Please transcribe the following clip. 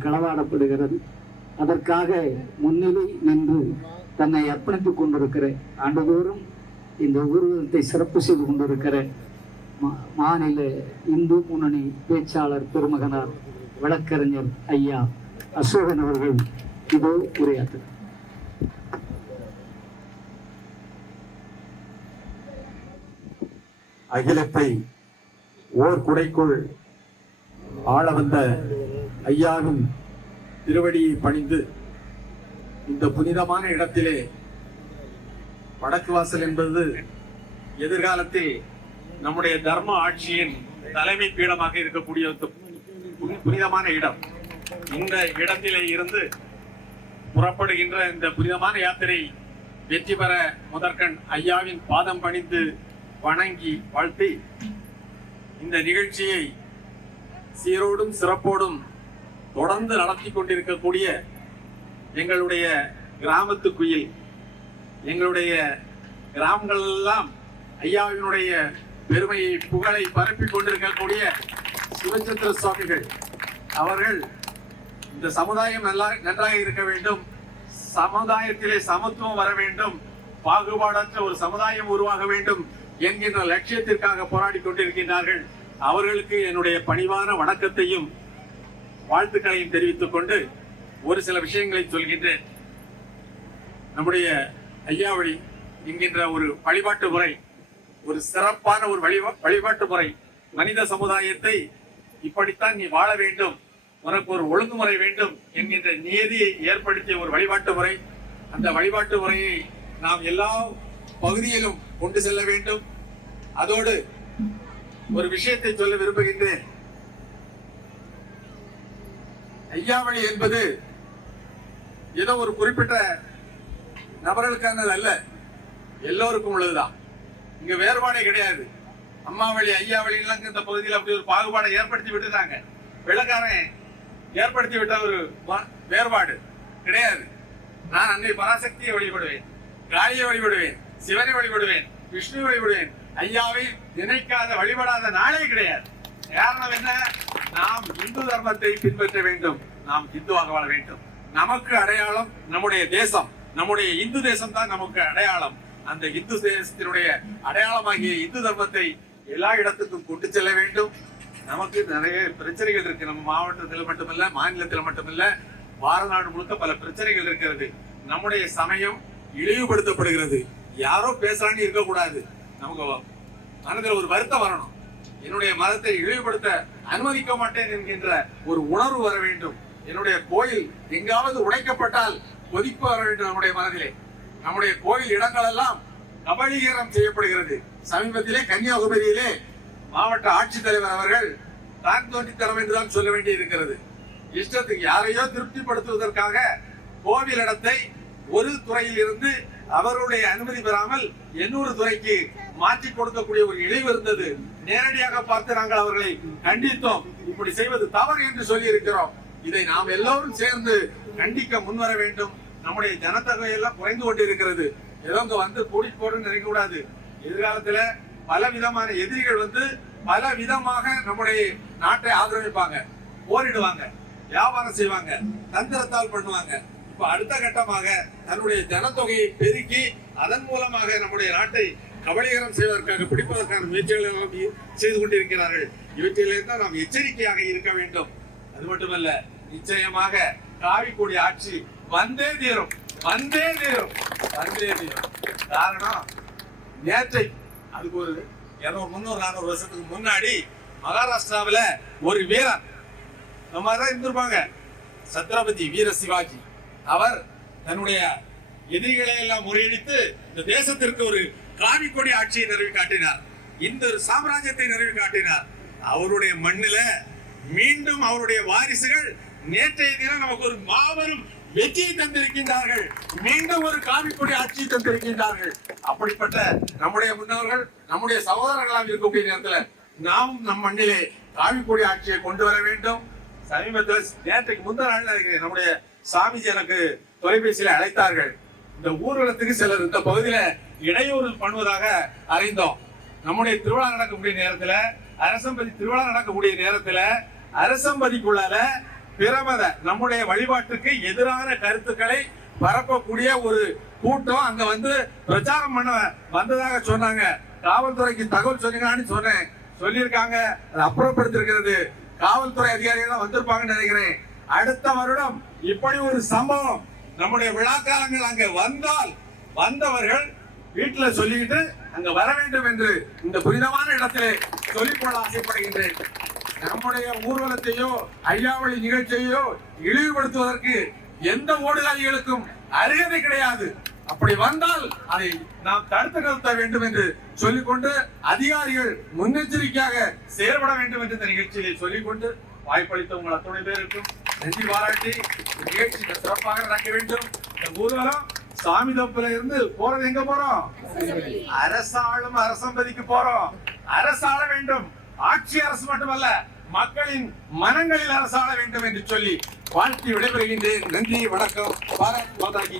களவாடப்படுகிறது அதற்காக முன்னிலை நின்று தன்னை அர்ப்பணித்துக் கொண்டிருக்கிற ஆண்டுதோறும் இந்த ஊர்வலத்தை சிறப்பு செய்து கொண்டிருக்கிற மாநில இந்து முன்னணி பேச்சாளர் பெருமகனார் வழக்கறிஞர் ஐயா அசோகன் அவர்கள் இதோ உரையாற்றுகிறார். அகிலத்தை ஓர் குடைக்குள் ஆள வந்த ஐயாவின் திருவடியை பணிந்து இந்த புனிதமான இடத்திலே வடக்கு வாசல் என்பது எதிர்காலத்தில் நம்முடைய தர்ம ஆட்சியின் தலைமை பீடமாக இருக்கக்கூடிய புனிதமான இடம். இந்த இடத்திலே இருந்து புறப்படுகின்ற இந்த புனிதமான யாத்திரை வெற்றி பெற முதற்கண் ஐயாவின் பாதம் பணிந்து வணங்கி வாழ்த்தி இந்த நிகழ்ச்சியை சீரோடும் சிறப்போடும் தொடர்ந்து நடத்தி கொண்டிருக்கக்கூடிய எங்களுடைய கிராமத்து குயில் எங்களுடைய கிராமங்கள் எல்லாம் ஐயாவினுடைய பெருமையை புகழை பரப்பி கொண்டிருக்கக்கூடிய சிவச்சந்திர சுவாமிகள். அவர்கள் இந்த சமுதாயம் நல்லா நன்றாக இருக்க வேண்டும். சமுதாயத்திலே சமத்துவம் வர வேண்டும். பாகுபாடற்ற ஒரு சமுதாயம் உருவாக வேண்டும் என்கின்ற லட்சியத்திற்காக போராடி கொண்டிருக்கின்றார்கள். அவர்களுக்கு என்னுடைய பணிவான வணக்கத்தையும் வாழ்த்துக்களையும் தெரிவித்துக் கொண்டு ஒரு சில விஷயங்களை சொல்கின்றேன். நம்முடைய ஐயாவழி என்கின்ற ஒரு வழிபாட்டு முறை ஒரு சிறப்பான ஒரு வழி வழிபாட்டு முறை மனித சமுதாயத்தை இப்படித்தான் நீ வாழ வேண்டும் உனக்கு ஒரு ஒழுங்குமுறை வேண்டும் என்கின்ற நியதியை ஏற்படுத்திய ஒரு வழிபாட்டு முறை. அந்த வழிபாட்டு முறையை நாம் எல்லா பகுதியிலும் கொண்டு செல்ல வேண்டும். அதோடு ஒரு விஷயத்தை சொல்ல விரும்புகின்றேன். ஐயாவழி என்பது ஏதோ ஒரு குறிப்பிட்ட நபர்களுக்கானது அல்ல எல்லோருக்கும் உள்ளதுதான். இங்க வேறுபாடே கிடையாது. அம்மாவளி ஐயாவளி இந்த பகுதியில் அப்படி ஒரு பாகுபாடை ஏற்படுத்தி விட்டுட்டாங்க வெள்ளக்காரன் ஏற்படுத்தி விட்ட ஒரு வேறுபாடு கிடையாது. நான் அன்னை பராசக்தியை வழிபடுவேன் காளியை வழிபடுவேன் சிவனை வழிபடுவேன் விஷ்ணு வழிபடுவேன். ஐயாவை நினைக்காத வழிபடாத நாளே கிடையாது. காரணம் என்ன? நாம் இந்து தர்மத்தை பின்பற்ற வேண்டும். நாம் இந்துவாக வாழ வேண்டும். நமக்கு அடையாளம் நம்முடைய தேசம். நம்முடைய இந்து தேசம் தான் நமக்கு அடையாளம். அந்த இந்து தேசத்தினுடைய அடையாளமாகிய இந்து தர்மத்தை எல்லா இடத்துக்கும் கொண்டு செல்ல வேண்டும். நமக்கு நிறைய பிரச்சனைகள் இருக்கு. நம்ம மாவட்டத்தில் மட்டுமல்ல மாநிலத்தில் மட்டுமல்ல பாரத நாடு முழுக்க பல பிரச்சனைகள் இருக்கிறது. நம்முடைய சமயம் இழிவுபடுத்தப்படுகிறது. யாரோ பேசுறான்னு இருக்கக்கூடாது. நமக்கு மனதில் ஒரு வருத்தம் வரணும். என்னுடைய மதத்தை இழிவுபடுத்த அனுமதிக்க மாட்டேன் என்கின்ற ஒரு உணர்வு வர வேண்டும். என்னுடைய கோயில் எங்காவது உடைக்கப்பட்டால் கொதிப்பு வர வேண்டும் நம்முடைய மனதிலே. நம்முடைய கோயில் இடங்கள் எல்லாம் கபலீகரம் செய்யப்படுகிறது. சமீபத்திலே கன்னியாகுமரியிலே மாவட்ட ஆட்சித்தலைவர் அவர்கள் தான் தோன்றித்தனம் என்றுதான் சொல்ல வேண்டி இருக்கிறது இஷ்டத்துக்கு யாரையோ திருப்திப்படுத்துவதற்காக கோவில் இடத்தை ஒரு துறையில் இருந்து அவருடைய அனுமதி பெறாமல் இன்னொரு துறைக்கு மாற்றி கொடுக்கக்கூடிய ஒரு இழிவு இருந்தது. நேரடியாக பார்த்து நாங்கள் அவர்களை கண்டித்தோம். இப்படி செய்வது தவறு என்று சொல்லி இருக்கிறோம் இதை நாம் எல்லோரும் சேர்ந்து கண்டிக்க முன்வர வேண்டும். நம்முடைய ஜனத்தொகை எல்லாம் குறைந்து கொண்டு இருக்கிறது ஏதோ இங்க வந்து கூடி போடுன்னு நினைக்க கூடாது எதிர்காலத்துல பல விதமான எதிரிகள் வந்து பல விதமாக நம்முடைய நாட்டை ஆதரவிப்பாங்க போரிடுவாங்க. வியாபாரம் செய்வாங்க. தந்திரத்தால் பண்ணுவாங்க. இப்ப அடுத்த கட்டமாக தன்னுடைய ஜனத்தொகையை பெருக்கி அதன் மூலமாக நம்முடைய நாட்டை கபலீகரம் செய்வதற்காக பிடிப்பதற்கான முயற்சிகளை செய்து கொண்டிருக்கிறார்கள். இவற்றிலிருந்து நாம் எச்சரிக்கையாக இருக்க வேண்டும். அது மட்டுமல்ல நிச்சயமாக காவிக்கூடிய ஆட்சி வந்தே தீரும். வந்தே தீரும். வந்தே தீரும். காரணம் நேற்றை அதுக்கு ஒரு இரநூறு முந்நூறு நானூறு வருஷத்துக்கு முன்னாடி மகாராஷ்டிராவில் ஒரு வீரன் மாதிரி தான் இருந்திருப்பாங்க சத்ரபதி வீர சிவாஜி. அவர் தன்னுடைய எதிரிகளை எல்லாம் முறியடித்து இந்த தேசத்திற்கு ஒரு காவி கொடி ஆட்சியை நிறுவி காட்டினார். இந்த ஒரு சாம்ராஜ்யத்தை நிறுவி காட்டினார். அவருடைய மண்ணில மீண்டும் அவருடைய வாரிசுகள் நேற்றைய தினம் நமக்கு ஒரு மாபெரும் வெற்றியை தந்திருக்கின்றார்கள். மீண்டும் ஒரு காவி கொடி ஆட்சியை தந்திருக்கின்றார்கள். அப்படிப்பட்ட நம்முடைய முன்னோர்கள் நம்முடைய சகோதரர்களாக இருக்கக்கூடிய நேரத்துல நாம் நம் மண்ணிலே காவி கொடி ஆட்சியை கொண்டு வர வேண்டும். சமீபத்தில் நேற்றைக்கு முந்தின நாள் நம்முடைய சாமிஜி எனக்கு தொலைபேசியில் அழைத்தார்கள். இந்த ஊர்வலத்துக்கு சிலர் இந்த பகுதியில இடையூறு பண்ணுவதாக அறிந்தோம். நம்முடைய திருவிழா நடக்கக்கூடிய நேரத்துல அரசம்பதி திருவிழா நடக்கக்கூடிய நேரத்துல அரசம்பதிக்குள்ளால பிரமத நம்முடைய வழிபாட்டுக்கு எதிரான கருத்துக்களை பரப்பக்கூடிய ஒரு கூட்டம் அங்க வந்து பிரச்சாரம் பண்ண வந்ததாக சொன்னாங்க. காவல்துறைக்கு தகவல் சொன்னீங்கன்னு சொன்னேன். சொல்லியிருக்காங்க. அதை அப்புறப்படுத்திருக்கிறது. காவல்துறை அதிகாரிகள் வந்திருப்பாங்கன்னு நினைக்கிறேன். அடுத்த வருடம் இப்படி ஒரு சம்பவம் நம்முடைய விழாக்காரங்கள் அங்க வந்தால் வந்தவர்கள் வீட்டுல சொல்லிக்கிட்டு அங்க வர வேண்டும் என்று இந்த புனிதமான இடத்திலே சொல்லிக்கொள்ள ஆசைப்படுகின்றேன். நம்முடைய ஊர்வலத்தையோ ஐயாவளி நிகழ்ச்சியையோ இழிவுபடுத்துவதற்கு எந்த ஓடுகாலிகளுக்கும் அருகதை கிடையாது. அப்படி வந்தால் அதை நாம் தடுத்து நிறுத்த வேண்டும் என்று சொல்லிக்கொண்டு அதிகாரிகள் முன்னெச்சரிக்கையாக செயல்பட வேண்டும் என்று இந்த நிகழ்ச்சியிலே சொல்லிக்கொண்டு வாய்ப்பளித்த உங்கள் அத்துணை பேருக்கும் நன்றி பாராட்டி இந்த நிகழ்ச்சி சிறப்பாக நடக்க வேண்டும். இந்த ஊர்வலம் சாமி தப்புல இருந்து போறது எங்க போறோம்? அரசாளும் அரசம்பதிக்கு போறோம். அரசாள வேண்டும். ஆட்சி அரசு மட்டுமல்ல மக்களின் மனங்களில் அரசாள வேண்டும் என்று சொல்லி வாழ்த்தி விடைபெறுகின்றேன். நன்றி வணக்கம். பாரத் மாதா கி